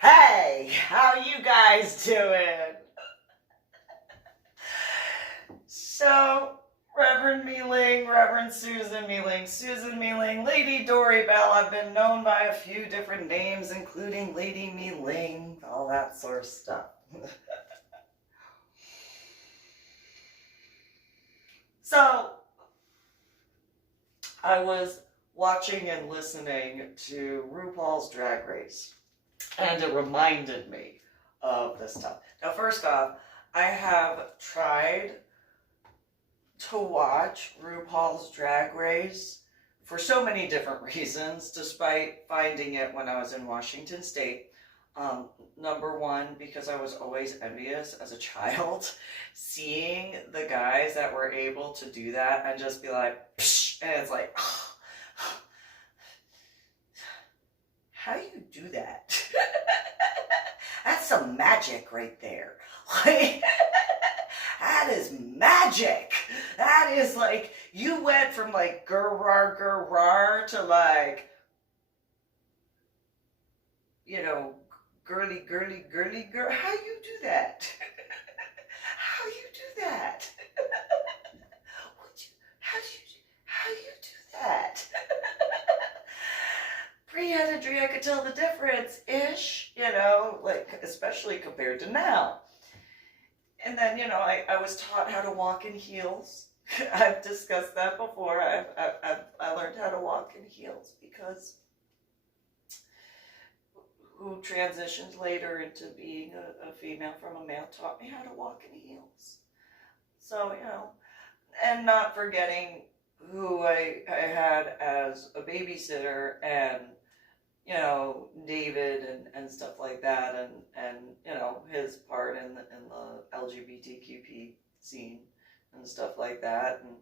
Hey, how you guys doing? So, Reverend MeeLing, Reverend Susan MeeLing, Lady Dori, Belle. I've been known by a few different names, including Lady MeeLing, all that sort of stuff. So, I was watching and listening to RuPaul's Drag Race, and it reminded me of this stuff. Now, first off, I have tried to watch RuPaul's Drag Race for so many different reasons, despite finding it when I was in Washington State. Number one, because I was always envious as a child, seeing the guys that were able to do that and just be like, psh, and it's like, how do you do that? That's some magic right there. Like, that is magic. That is like, you went from like gur-rar to like, you know, girly girl. How you do that? How you do that? How you do that? Pre-entry, I could tell the difference-ish, you know, like, especially compared to now. And then, you know, I was taught how to walk in heels. I've discussed that before. I learned how to walk in heels because who transitioned later into being a female from a male taught me how to walk in heels. So, you know, and not forgetting who I had as a babysitter and, you know, David and stuff like that, and you know, his part in the LGBTQP scene and stuff like that, and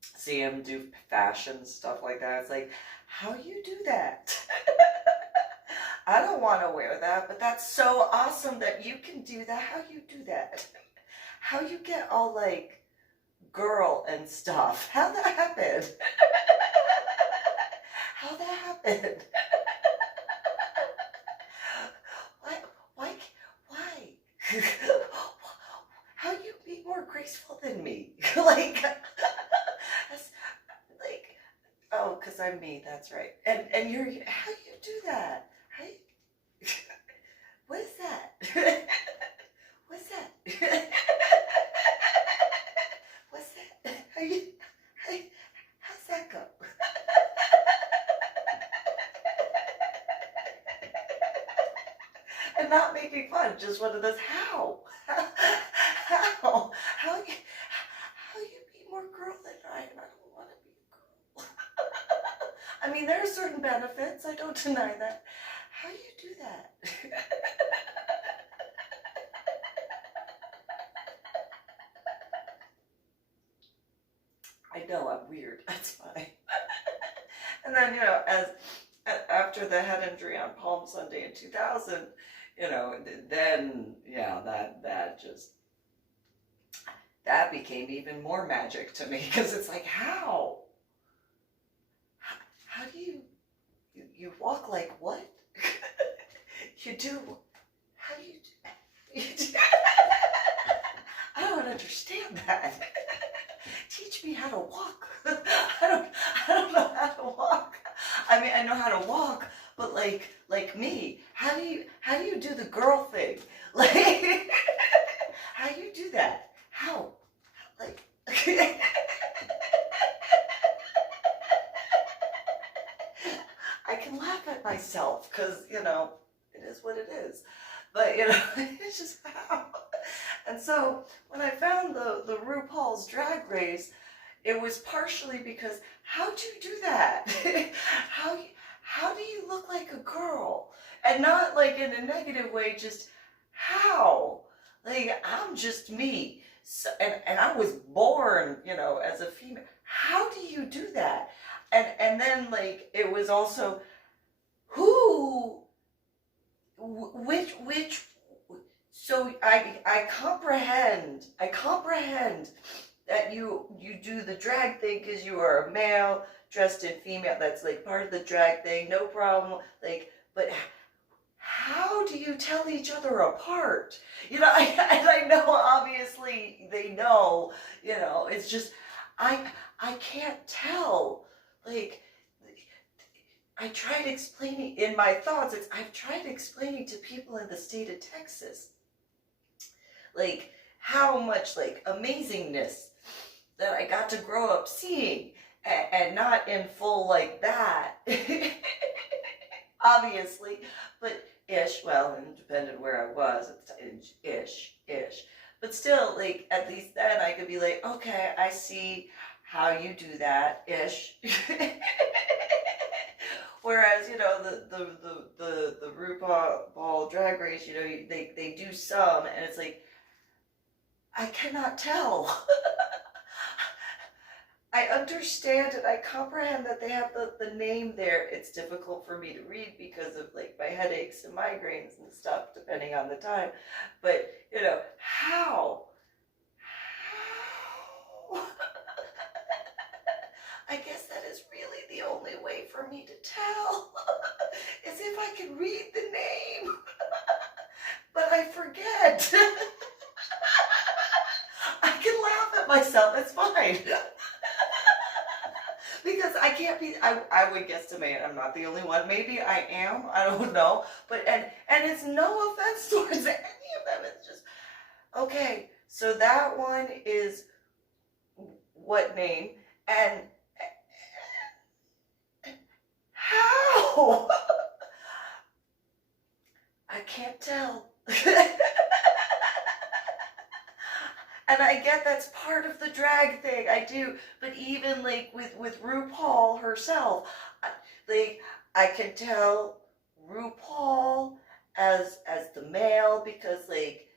see him do fashion stuff like that. It's like, how you do that? I don't want to wear that, but that's so awesome that you can do that. How you do that? How you get all like girl and stuff? How that happened? How that happened? Why? How you be more graceful than me? Like, that's, like, oh, because I'm me, that's right. And you're, how you do that? How you, what is that? What's that? What's that? How's that go? And not making fun, just one of those, how you be more girl than I, and I don't want to be a girl. I mean, there are certain benefits, I don't deny that. How do you do that? I know, I'm weird, that's fine. And then, you know, after the head injury on Palm Sunday in 2000, you know, then, yeah, that became even more magic to me, because it's like, how do you walk like what? How do you do? I don't understand that. Teach me how to walk. I don't know how to walk. I mean, I know how to walk, but like me, how do you do the girl thing? Like, how do you do that? How? Like, I can laugh at myself because, you know, it is what it is. But, you know, it's just how. And so when I found the RuPaul's Drag Race, it was partially because, how'd you do that? How do you look like a girl? And not like in a negative way, just how? Like, I'm just me. So, and I was born, you know, as a female. How do you do that? And then like, it was also, which, so I comprehend that you do the drag thing because you are a male, dressed in female, that's like part of the drag thing, no problem. Like, but how do you tell each other apart? And I know obviously they know, it's just, I can't tell. Like, I tried explaining in my thoughts, I've tried explaining to people in the state of Texas, like, how much, like, amazingness that I got to grow up seeing, and not in full like that, obviously, but ish, well, and depended where I was at the time, ish. But still, like, at least then I could be like, okay, I see how you do that, ish. Whereas, the RuPaul Drag Race, they do some, and it's like, I cannot tell. I understand and I comprehend that they have the name there. It's difficult for me to read because of, like, my headaches and migraines and stuff, depending on the time. But, how? I guess that is really the only way for me to tell, is if I can read the name. But I forget. I can laugh at myself, it's fine. Because I can't be, I would guesstimate I'm not the only one. Maybe I am, I don't know. But, and it's no offense towards any of them. It's just, okay, so that one is what name? And how? I can't tell. And I get that's part of the drag thing, I do. But even, like, with RuPaul herself, like, I can tell RuPaul as the male because, like,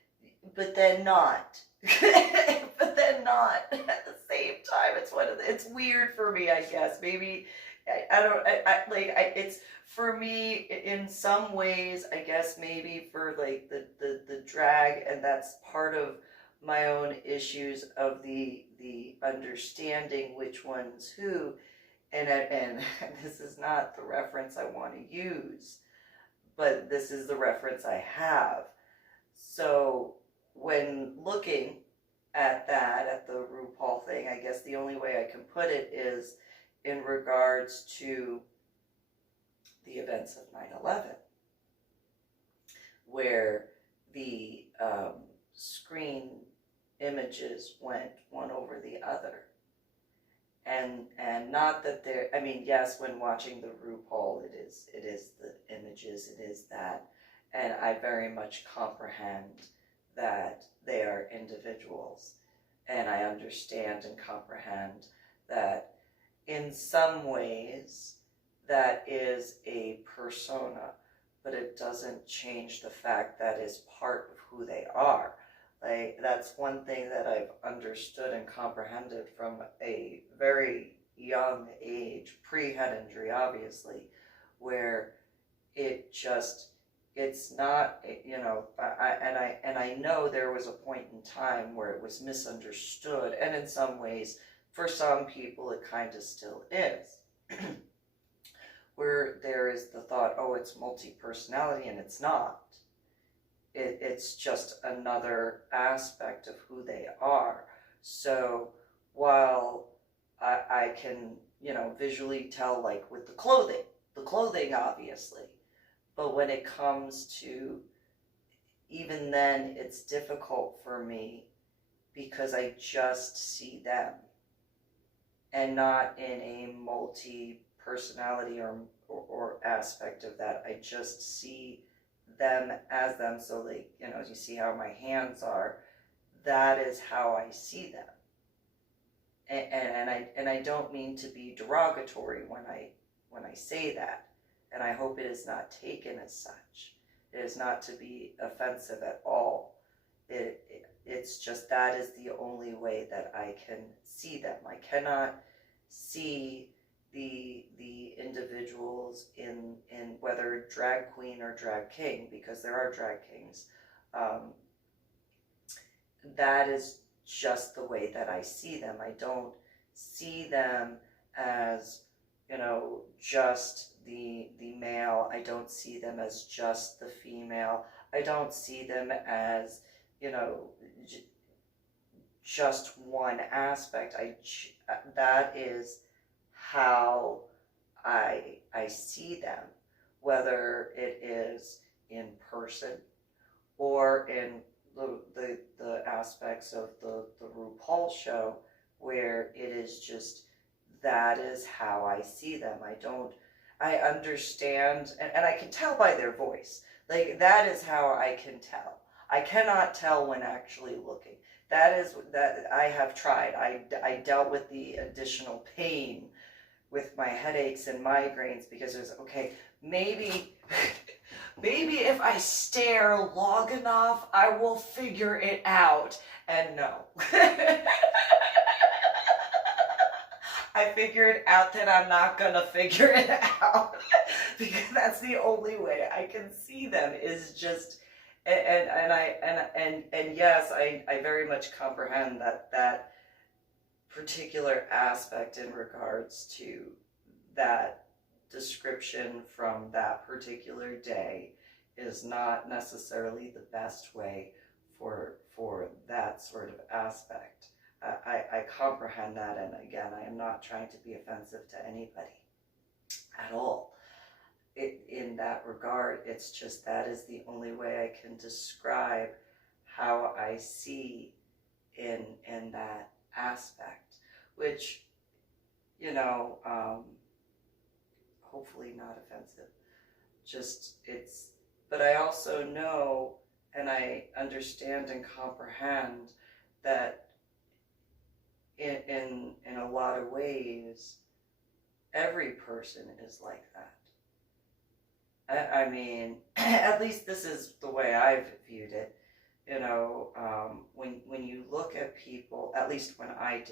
but then not. But then not at the same time. It's weird for me, I guess. Maybe it's for me in some ways, I guess, maybe for, like, the drag, and that's part of my own issues of the understanding which one's who, and this is not the reference I want to use, but this is the reference I have. So when looking at the RuPaul thing, I guess the only way I can put it is in regards to the events of 9/11, where the screen images went one over the other. And not that there, I mean, yes, when watching the RuPaul, it is the images, it is that, and I very much comprehend that they are individuals, and I understand and comprehend that in some ways that is a persona, but it doesn't change the fact that is part of who they are. Like, that's one thing that I've understood and comprehended from a very young age, pre-head injury, obviously, where it's not, I know there was a point in time where it was misunderstood, and in some ways, for some people, it kind of still is, where there is the thought, oh, it's multi-personality, and it's not. It's just another aspect of who they are. So while I can, visually tell, like, with the clothing obviously, but when it comes to, even then, it's difficult for me because I just see them and not in a multi-personality or aspect of that. I just see them as them. So, like, you see how my hands are, that is how I see them. And I don't mean to be derogatory when I say that, and I hope it is not taken as such. It is not to be offensive at all. It's just that is the only way that I can see them. I cannot see the individuals in whether drag queen or drag king, because there are drag kings. That is just the way that I see them. I don't see them as just the male. I don't see them as just the female. I don't see them as, just one aspect. That is how I see them, whether it is in person or in the aspects of the RuPaul show, where it is just, that is how I see them. I understand, and I can tell by their voice. Like, that is how I can tell. I cannot tell when actually looking. That I have tried. I dealt with the additional pain with my headaches and migraines because it was, okay, maybe if I stare long enough, I will figure it out. And no. I figured out that I'm not gonna figure it out because that's the only way I can see them, is just, and yes, I very much comprehend that particular aspect in regards to that description from that particular day is not necessarily the best way for that sort of aspect. I comprehend that, and again, I am not trying to be offensive to anybody at all. In that regard, it's just, that is the only way I can describe how I see in that aspect, which, hopefully not offensive. Just, but I also know, and I understand and comprehend that in a lot of ways, every person is like that. I mean, at least this is the way I've viewed it. When you look at people, at least when I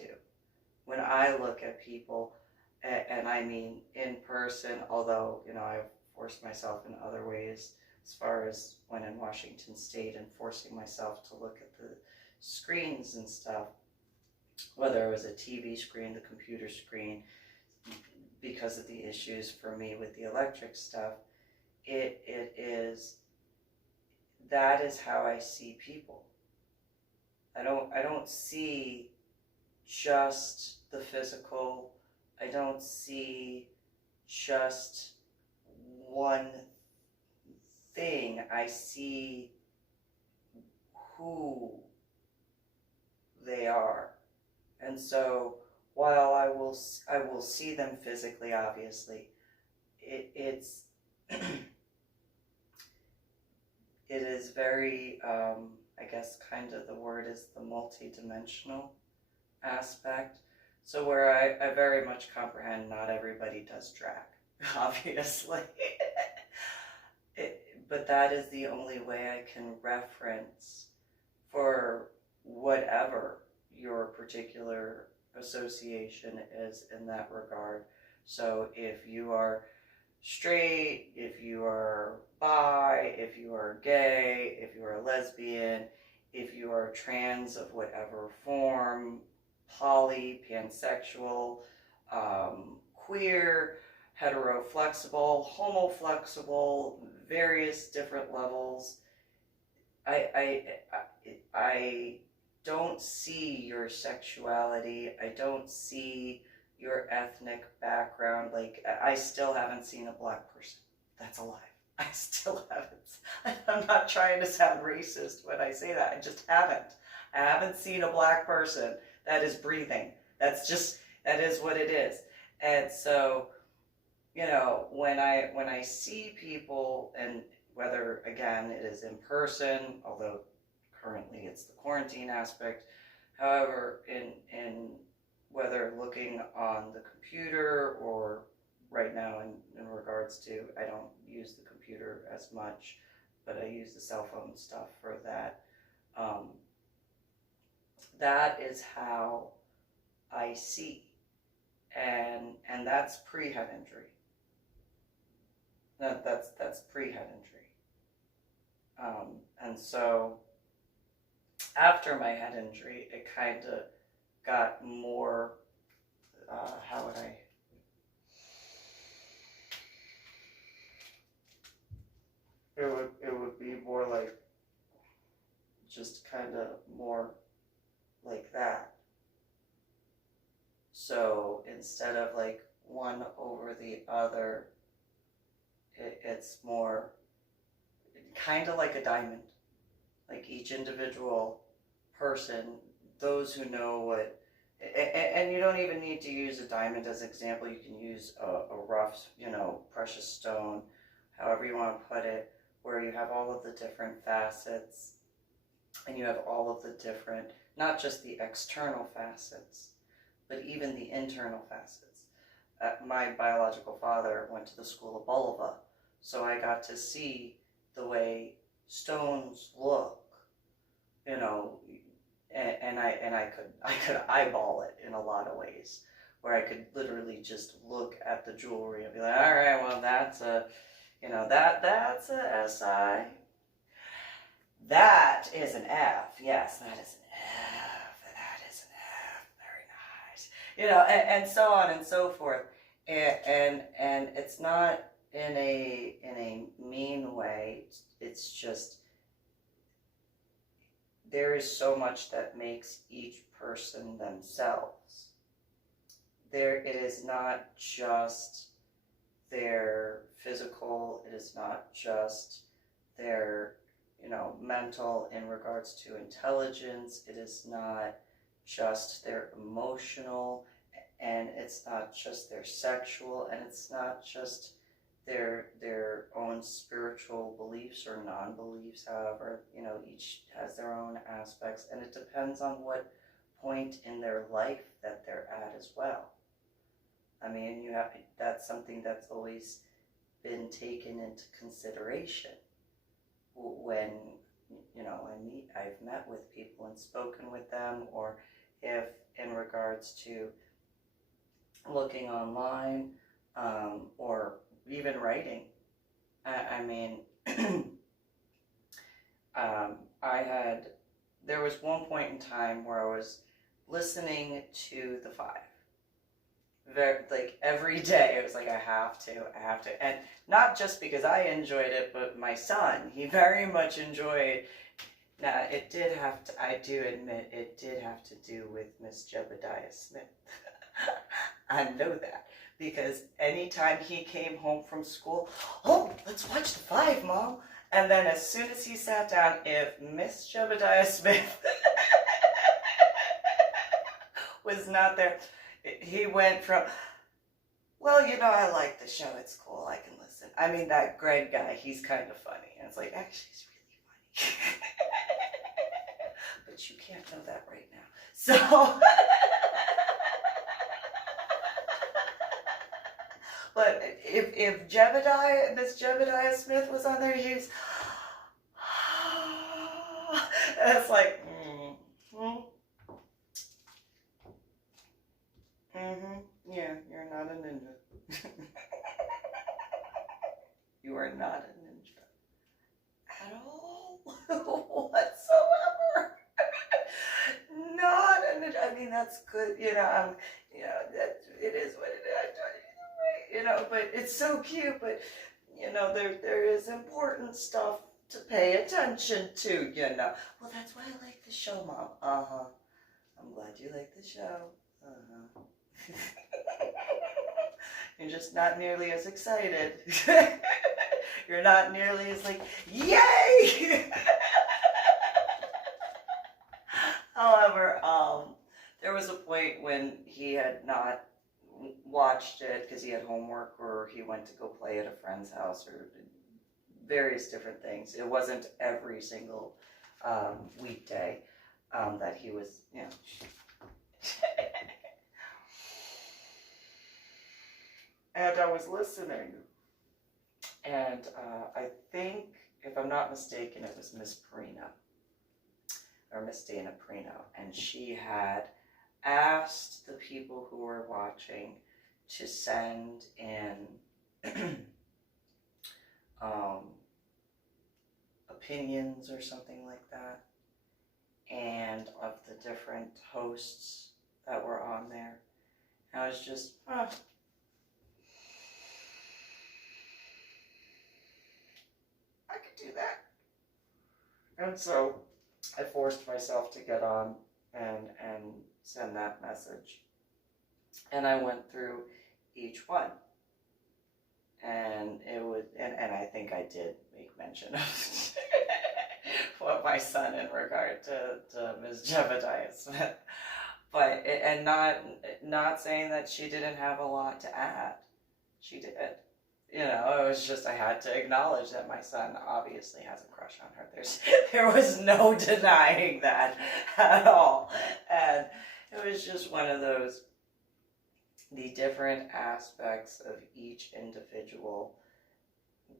look at people, and I mean in person, although, I've forced myself in other ways, as far as when in Washington State and forcing myself to look at the screens and stuff, whether it was a TV screen, the computer screen, because of the issues for me with the electric stuff, that is how I see people. I don't see just the physical. I don't see just one thing. I see who they are. And so while I will see them physically, obviously, it's it is very, I guess kind of the word is the multi-dimensional aspect. So where I very much comprehend not everybody does drag, obviously. But that is the only way I can reference for whatever your particular association is in that regard. So if you are straight, if you are bi, if you are gay, if you are lesbian, if you are trans of whatever form, poly, pansexual, queer, hetero-flexible, homo-flexible, various different levels, I don't see your sexuality. I don't see your ethnic background. Like, I still haven't seen a black person that's alive. I still haven't. I'm not trying to sound racist when I say that. I just haven't. I haven't seen a black person that is breathing. That is what it is. And so, when I see people, and whether, again, it is in person, although currently it's the quarantine aspect, however, in whether looking on the computer or right now in regards to, I don't use the computer as much, but I use the cell phone stuff for that. That is how I see, and that's pre-head injury. That's pre-head injury. And so after my head injury, it kind of got more, how would I kind of more like that. So instead of like one over the other, it's more kind of like a diamond. Like each individual person, those who know what, and you don't even need to use a diamond as an example. You can use a rough, precious stone, however you want to put it, where you have all of the different facets, and you have all of the different, not just the external facets, but even the internal facets. My biological father went to the school of Bulova, so I got to see the way stones look, and I could eyeball it in a lot of ways, where I could literally just look at the jewelry and be like, all right, well, that's a, that's a SI. That is an F. Yes, that is an F. That is an F. Very nice. And so on and so forth. And it's not in a mean way. It's just there is so much that makes each person themselves. It is not just their physical, it is not just their, mental in regards to intelligence, it is not just their emotional, and it's not just their sexual, and it's not just their own spiritual beliefs or non-beliefs. However, each has their own aspects, and it depends on what point in their life that they're at as well. I mean, that's something that's always been taken into consideration when I've met with people and spoken with them, or if in regards to looking online, or even writing. I mean, there was one point in time where I was listening to the Five. Like every day, it was like, I have to. And not just because I enjoyed it, but my son, he very much enjoyed. Now, I do admit, it did have to do with Miss Jebediah Smith. I know that. Because anytime he came home from school, oh, let's watch the Five, Mom. And then as soon as he sat down, if Miss Jebediah Smith was not there, he went from, well, I like the show, it's cool, I can listen. I mean, that Greg guy, he's kind of funny. And it's like, actually, he's really funny. But you can't know that right now. So, but if Miss Jebediah Smith was on there, he's, and it's like, yeah, you're not a ninja. You are not a ninja at all, whatsoever. Not a ninja. I mean, that's good. That it is what it is. But it's so cute. But there is important stuff to pay attention to. Well, that's why I like the show, Mom. I'm glad you like the show. You're just not nearly as excited. You're not nearly as like, yay! However, there was a point when he had not watched it because he had homework, or he went to go play at a friend's house, or various different things. It wasn't every single weekday that he was, And I was listening, and I think, if I'm not mistaken, it was Miss Perino, or Miss Dana Perino, and she had asked the people who were watching to send in opinions or something like that, and of the different hosts that were on there. And I was just, I could do that. And so I forced myself to get on and send that message. And I went through each one. And it would, and I think I did make mention of what my son in regard to Ms. Jebediah Smith. But, and not saying that she didn't have a lot to add. She did. You know, it was just I had to acknowledge that my son obviously has a crush on her. There was no denying that at all. And it was just one of those, the different aspects of each individual.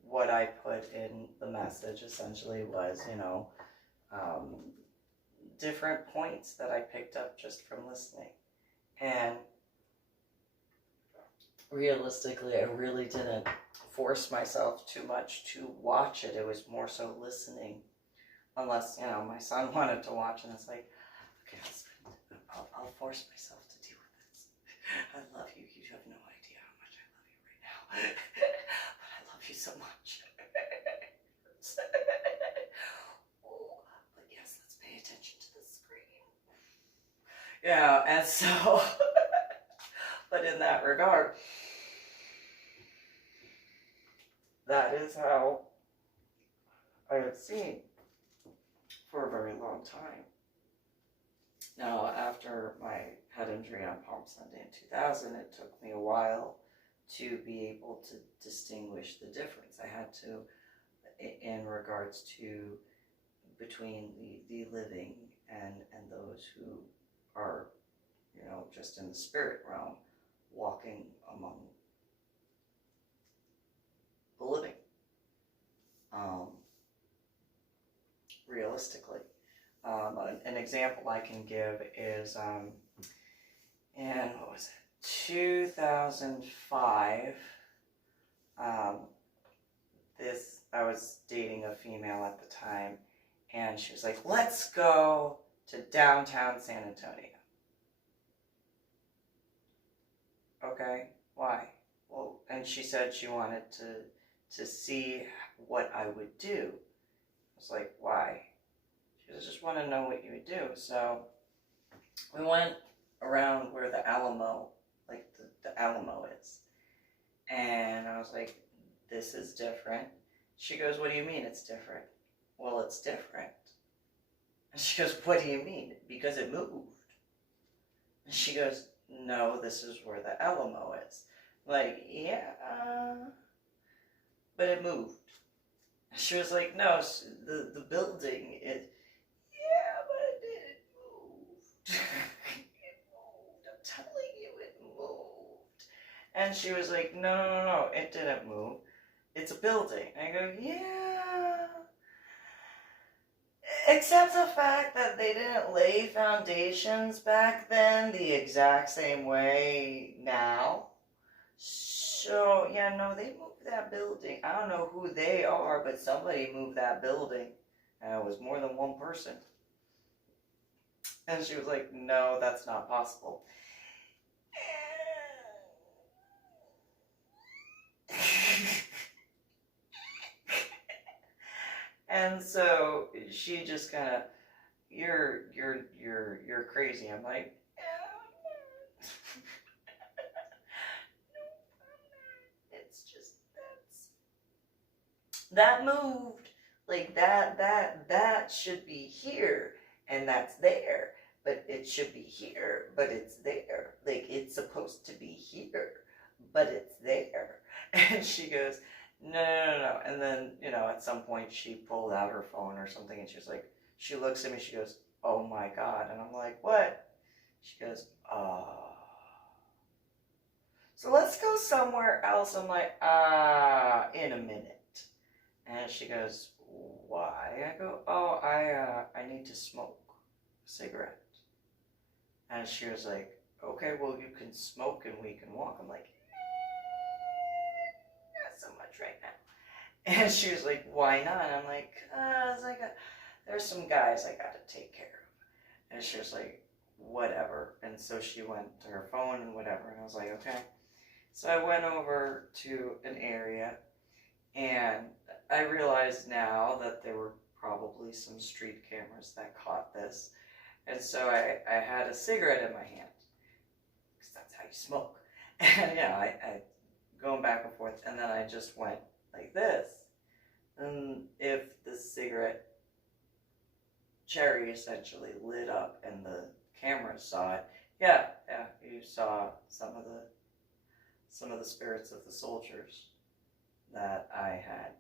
What I put in the message essentially was, you know, different points that I picked up just from listening. And realistically, I really didn't force myself too much to watch it. It was more so listening. Unless, you know, my son wanted to watch, and it's like, okay, husband, I'll force myself to deal with this. I love you. You have no idea how much I love you right now. But I love you so much. But yes, let's pay attention to the screen. Yeah, and so, but in that regard, that is how I have seen for a very long time. Now, after my head injury on Palm Sunday in 2000, it took me a while to be able to distinguish the difference. I had to, in regards to between the living and those who are, you know, just in the spirit realm, walking among the living. Realistically. An example I can give is in, what was it, 2005, I was dating a female at the time, and she was like, let's go to downtown San Antonio. Okay, why? Well, and she said she wanted to see what I would do. I was like, why? She goes, I just want to know what you would do. So we went around where the Alamo, like the Alamo is. And I was like, this is different. She goes, what do you mean it's different? Well, it's different. And she goes, what do you mean? Because it moved. And she goes, no, this is where the Alamo is. Like, yeah, but it moved. She was like, no, the building, yeah, but it moved. It moved. I'm telling you, it moved. And she was like, no, it didn't move. It's a building. And I go, yeah. Except the fact that they didn't lay foundations back then the exact same way now. So, yeah, no, they moved that building. I don't know who they are, but somebody moved that building. And it was more than one person. And she was like, no, that's not possible. And so she just kind of, you're crazy. I'm like, yeah, it's just that moved. Like that should be here, and that's there. But it should be here, but it's there. Like it's supposed to be here, but it's there. And she goes, no. And then, you know, at some point she pulled out her phone or something, and she was like, she looks at me, she goes, oh my God. And I'm like, what? She goes, so let's go somewhere else. I'm like, in a minute. And she goes, why? I go, I need to smoke a cigarette. And she was like, okay, well, you can smoke and we can walk. I'm like, not so much right now. And she was like, why not? And I'm like, there's some guys I got to take care of. And she was like, whatever. And so she went to her phone and whatever. And I was like, okay. So I went over to an area, and I realized now that there were probably some street cameras that caught this. And so I had a cigarette in my hand, because that's how you smoke. And yeah, I going back and forth, and then I just went like this. And if the cigarette cherry essentially lit up and the camera saw it, yeah, you saw some of the spirits of the soldiers that I had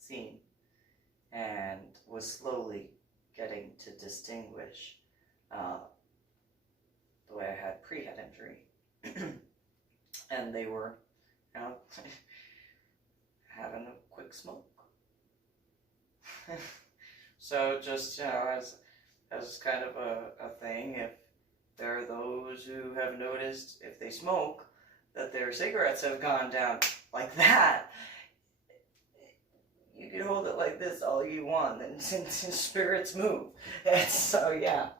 seen and was slowly getting to distinguish the way I had pre-head injury. And they were, you know, having a quick smoke. So just, you know, as kind of a thing, if there are those who have noticed, if they smoke, that their cigarettes have gone down like that, you can hold it like this all you want, and spirits move. And so, yeah.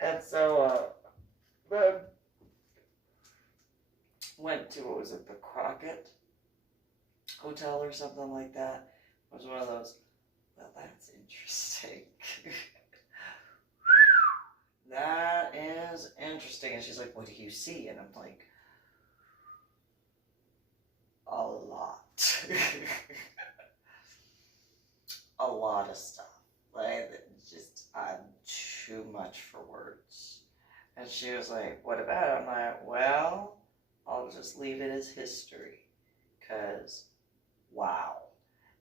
And so, went to, what was it, the Crockett Hotel or something like that. It was one of those, well, that's interesting. That is interesting. And she's like, what do you see? And I'm like, a lot. A lot of stuff. Like, just, I'm too much for words. And she was like, what about it? I'm like, well, I'll just leave it as history. Because, wow.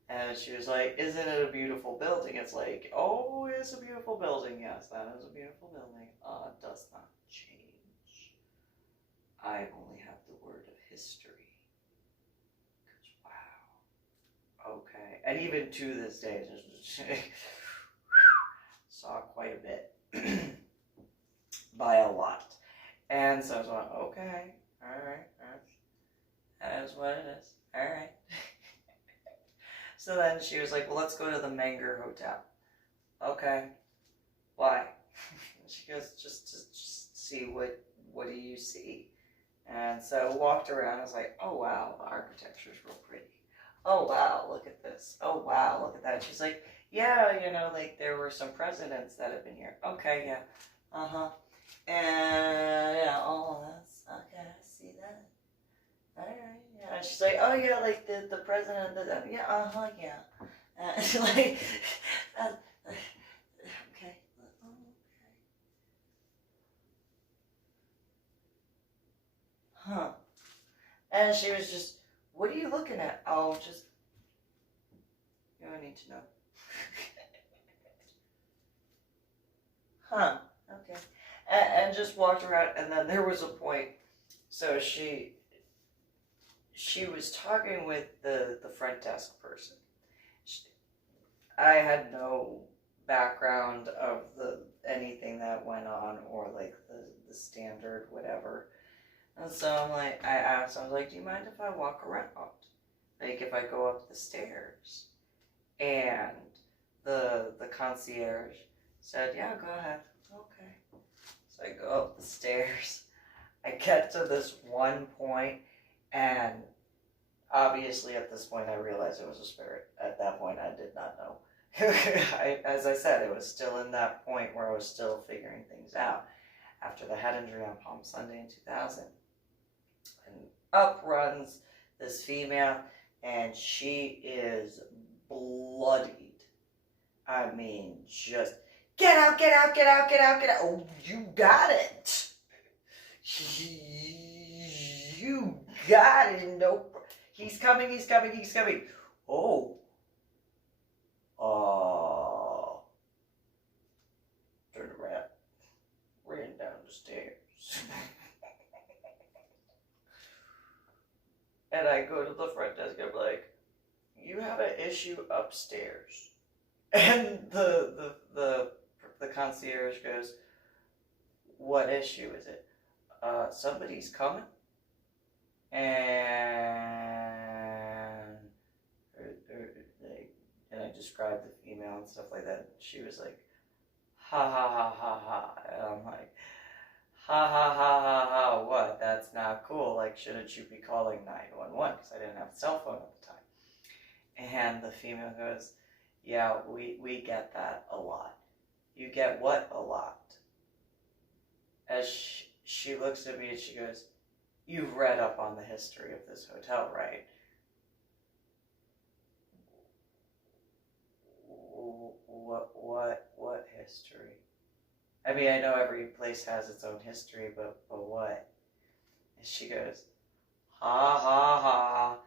And she was like, isn't it a beautiful building? It's like, oh, it's a beautiful building. Yes, that is a beautiful building. It does not change. I only have the word of history. Because, wow. Okay. And even to this day, saw quite a bit. By a lot. And so I was like, okay, alright. That is what it is. Alright. So then she was like, well, let's go to the Menger Hotel. Okay. Why? She goes, just to see what do you see? And so walked around. I was like, oh, wow, the architecture's real pretty. Oh, wow, look at this. Oh, wow, look at that. She's like, yeah, you know, like there were some presidents that have been here. Okay, yeah. Uh-huh. And, yeah, oh, that's, okay, I see that. Alright, yeah. And she's like, oh, yeah, like the president, yeah, uh-huh, yeah. Like, okay. Huh. And she was just, what are you looking at? Oh, just, you don't need to know. Huh, okay. And just walked around, and then there was a point, so she was talking with the front desk person. I had no background of anything that went on, or like the standard whatever. And so I'm like, I asked, I was like, do you mind if I walk around? Like if I go up the stairs? And the concierge said, yeah, go ahead. Okay. So I go up the stairs. I get to this one point, and obviously at this point I realized it was a spirit. At that point I did not know. As I said, it was still in that point where I was still figuring things out. After the head injury on Palm Sunday in 2000. And up runs this female, and she is bloodied. I mean, just, get out, get out, get out, get out, get out. Oh, you got it. You got it. Nope. He's coming, he's coming, he's coming. Oh. Turned around. Ran down the stairs. And I go to the front desk, I'm like, you have an issue upstairs. And the concierge goes, what issue is it? Somebody's coming. And I described the female and stuff like that. She was like, ha ha ha ha ha. And I'm like, ha ha ha ha ha, like, shouldn't you be calling 911? Because I didn't have a cell phone at the time. And the female goes, yeah, we get that a lot. You get what a lot? As she looks at me and she goes, you've read up on the history of this hotel, right? What history? I mean, I know every place has its own history, but what? And she goes, ha ha ha.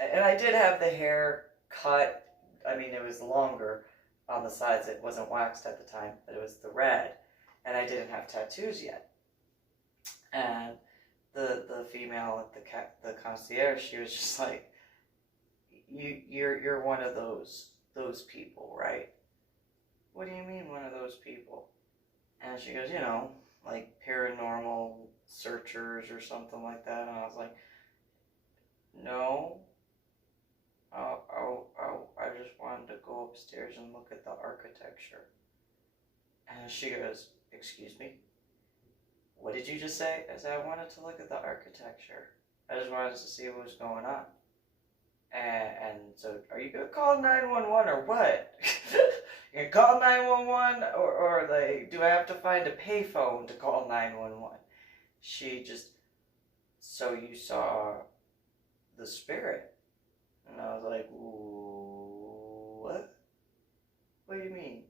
And I did have the hair cut. I mean, it was longer on the sides. It wasn't waxed at the time, but it was the red. And I didn't have tattoos yet. And the female at the concierge, she was just like, you're one of those people, right? What do you mean one of those people? And she goes, like paranormal searchers or something like that. And I was like, no. I just wanted to go upstairs and look at the architecture. And she goes, excuse me? What did you just say? I said, I wanted to look at the architecture. I just wanted to see what was going on. And so, are you going to call 911 or what? You gonna call 911 or like, do I have to find a payphone to call 911? She just, so you saw the spirit? And I was like, what? What do you mean?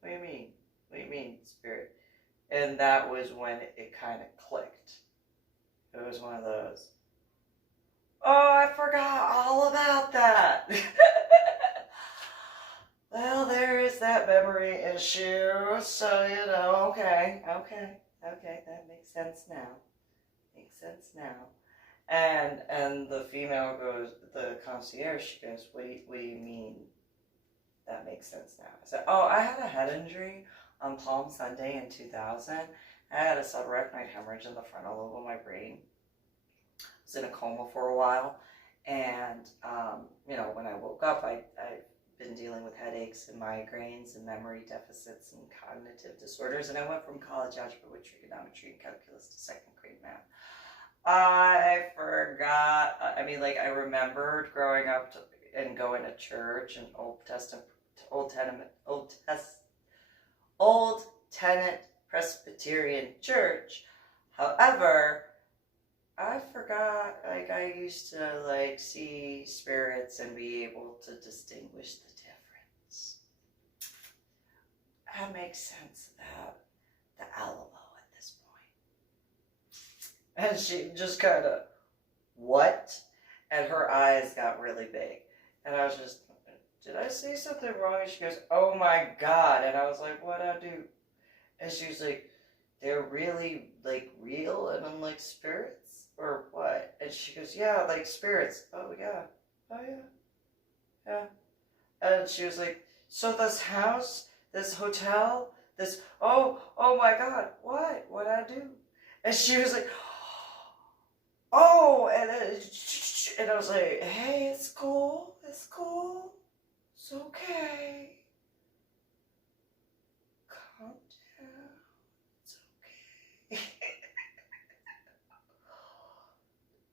What do you mean? What do you mean, spirit? And that was when it kind of clicked. It was one of those, oh, I forgot all about that. Well, there is that memory issue, so, okay, that makes sense now. And the female goes, the concierge, she goes, what do you mean that makes sense now? I said, oh, I had a head injury on Palm Sunday in 2000. I had a subarachnoid hemorrhage in the frontal lobe of my brain. I was in a coma for a while, and, when I woke up, I've been dealing with headaches and migraines and memory deficits and cognitive disorders, and I went from college algebra with trigonometry and calculus to second grade math. I forgot. I remembered growing up and going to church and Old Tenant Presbyterian Church. However, I forgot. I used to see spirits and be able to distinguish the difference. That makes sense about the Alamo. And she just kind of, what? And her eyes got really big. And I was just, did I say something wrong? And she goes, oh my God. And I was like, what'd I do? And she was like, they're really, real and unlike spirits? Or what? And she goes, yeah, like spirits. Oh, yeah. Yeah. And she was like, so this house, this hotel, oh my God, what? What'd I do? And she was like, oh, and I was like, hey, it's cool, it's okay, calm down, it's okay.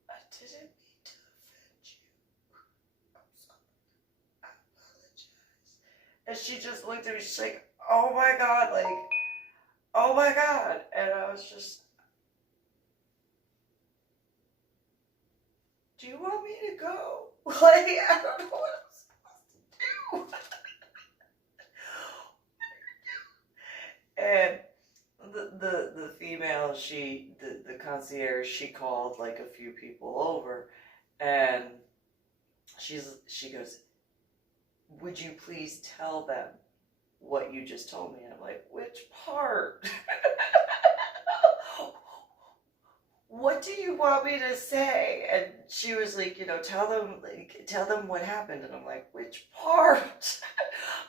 I didn't mean to offend you, I'm sorry, I apologize. And she just looked at me, she's like, oh my God, oh my God, and I was just, do you want me to go? I don't know what I'm supposed to do. And the female, the concierge, she called a few people over, and she goes, would you please tell them what you just told me? And I'm like, which part? What do you want me to say? And she was like, tell them what happened. And I'm like, which part?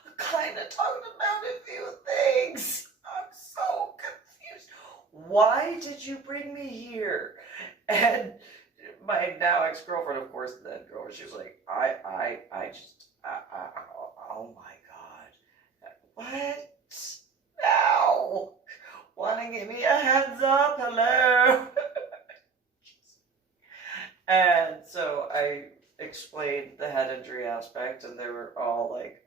I'm kind of talking about a few things. I'm so confused. Why did you bring me here? And my now ex-girlfriend, of course, that girl, she was like, oh my God. What? Now? Want to give me a heads up? Hello? And so I explained the head injury aspect, and they were all like,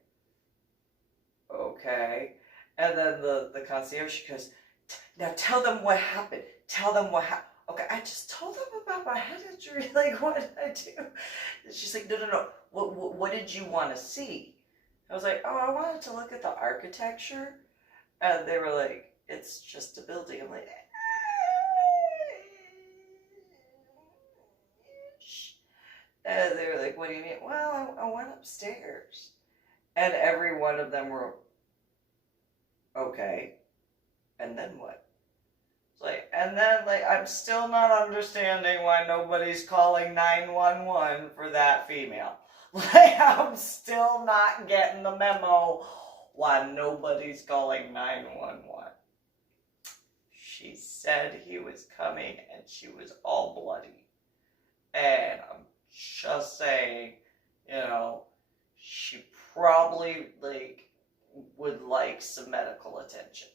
okay. And then the concierge, she goes, now tell them what happened. Tell them what happened. Okay, I just told them about my head injury. Like, what did I do? And she's like, no, no, no. What did you want to see? I was like, oh, I wanted to look at the architecture. And they were like, it's just a building. I'm like, and they were like, what do you mean? Well, I went upstairs. And every one of them were, okay. And then what? It's like, and then, like, I'm still not understanding why nobody's calling 911 for that female. Like, I'm still not getting the memo why nobody's calling 911. She said he was coming and she was all bloody. And I'm just saying, you know, she probably, like, would like some medical attention.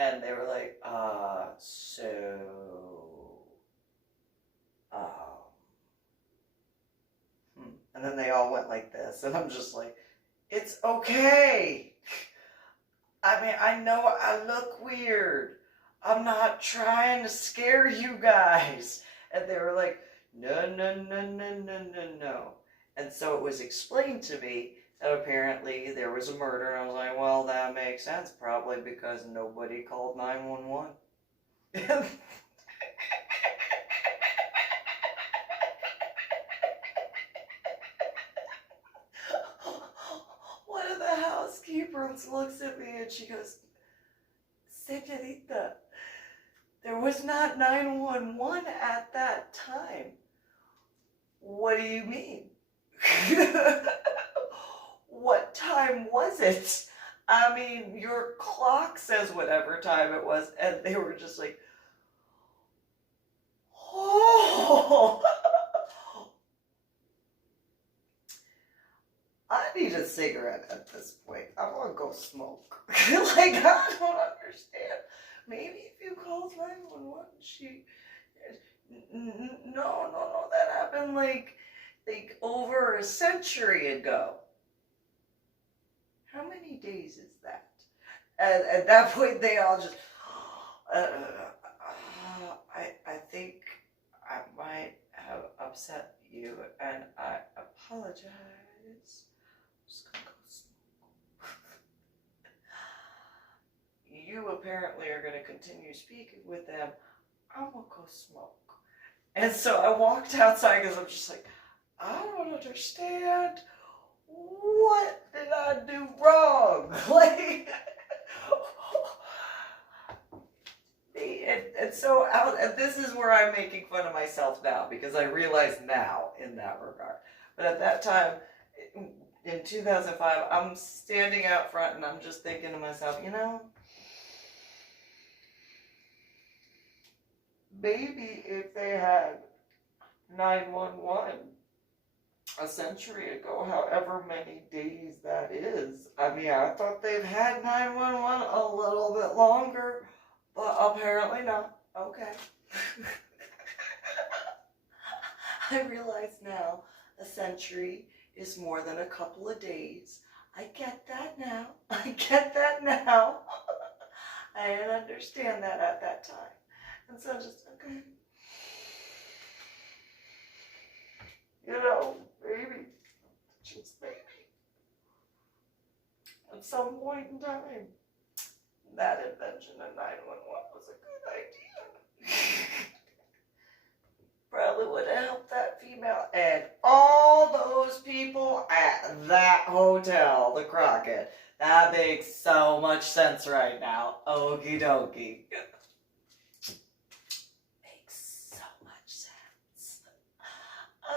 And they were like, and then they all went like this, and I'm just like, it's okay. I mean, I know I look weird. I'm not trying to scare you guys. And they were like, no, no, no, no, no, no, no. And so it was explained to me that apparently there was a murder. And I was like, well, that makes sense, probably because nobody called 911. One of the housekeepers looks at me and she goes, Señorita, there was not 911 at that time. What do you mean? What time was it? I mean, your clock says whatever time it was. And they were just like, oh. I need a cigarette at this point. I want to go smoke. Like, I don't understand. Maybe if you called 911, she... No, that happened like over a century ago. How many days is that? And at that point, they all just, I think I might have upset you, and I apologize. I'm just gonna go smoke. You apparently are gonna continue speaking with them. I'm gonna go smoke. And so I walked outside because I'm just like, I don't understand. What did I do wrong? Like, and so and this is where I'm making fun of myself now, because I realize now in that regard. But at that time, in 2005, I'm standing out front and I'm just thinking to myself, you know, maybe if they had 911 a century ago, however many days that is. I mean, I thought they've had 911 a little bit longer, but apparently not. Okay. I realize now a century is more than a couple of days. I get that now. I get that now. I didn't understand that at that time. And so just, okay. You know, maybe, just maybe, at some point in time, that invention of 911 was a good idea. Probably would have helped that female and all those people at that hotel, the Crockett. That makes so much sense right now. Okie dokie. Makes so much sense.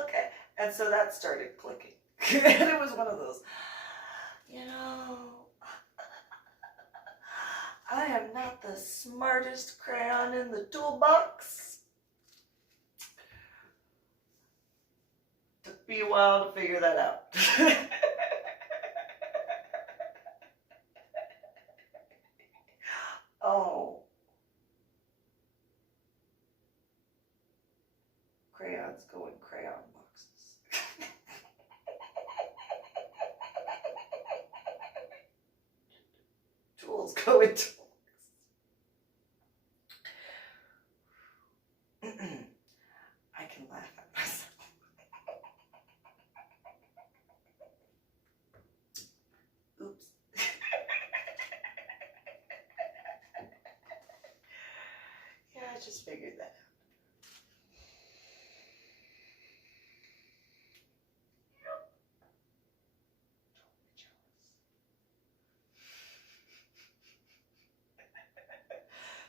Okay. And so that started clicking. And it was one of those, you know, I am not the smartest crayon in the toolbox. Took me a while to figure that out. Oh. crayons go in crayon boxes. Tools go in tools. I can laugh at myself. Oops. Yeah, I just figured that out.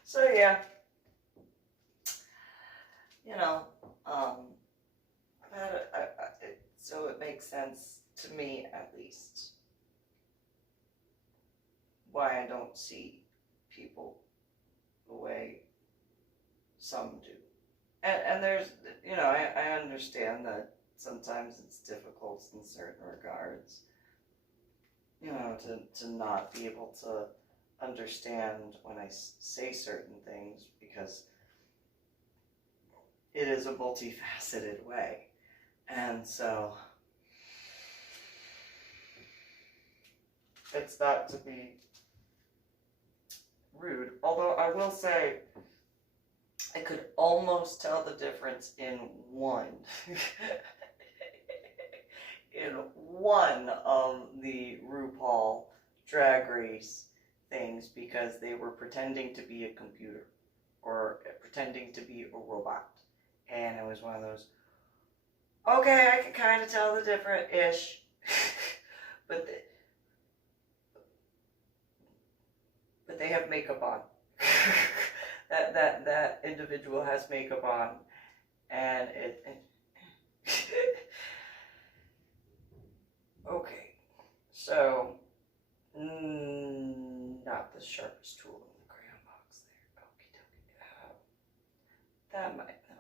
So yeah, you know, so it makes sense to me, at least, why I don't see people the way some do. And there's, you know, I understand that sometimes it's difficult in certain regards, you know, to not be able to understand when I say certain things, because it is a multifaceted way. And so it's not to be rude, although I will say I could almost tell the difference in one in one of the RuPaul Drag Race things, because they were pretending to be a computer or pretending to be a robot, and it was one of those, okay, I can kind of tell the difference-ish. but they have makeup on. that individual has makeup on, and it okay, so not the sharpest tool in the crayon box there. Okie dokie. That might no.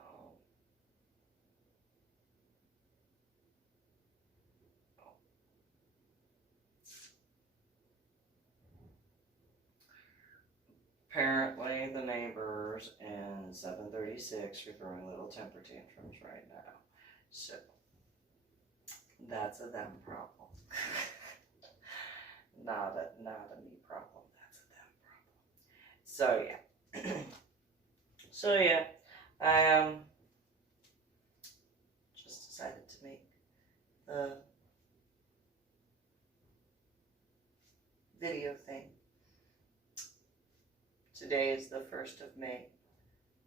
Apparently, the neighbors in 736 are throwing little temper tantrums right now. So, that's a them problem. not a me problem. That's a them problem. So, yeah. So, yeah. I just decided to make the video thing. Today is the 1st of May,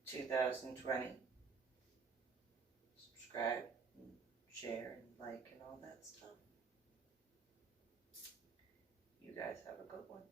2020. Subscribe, and share, and like, and all that stuff. You guys have a good one.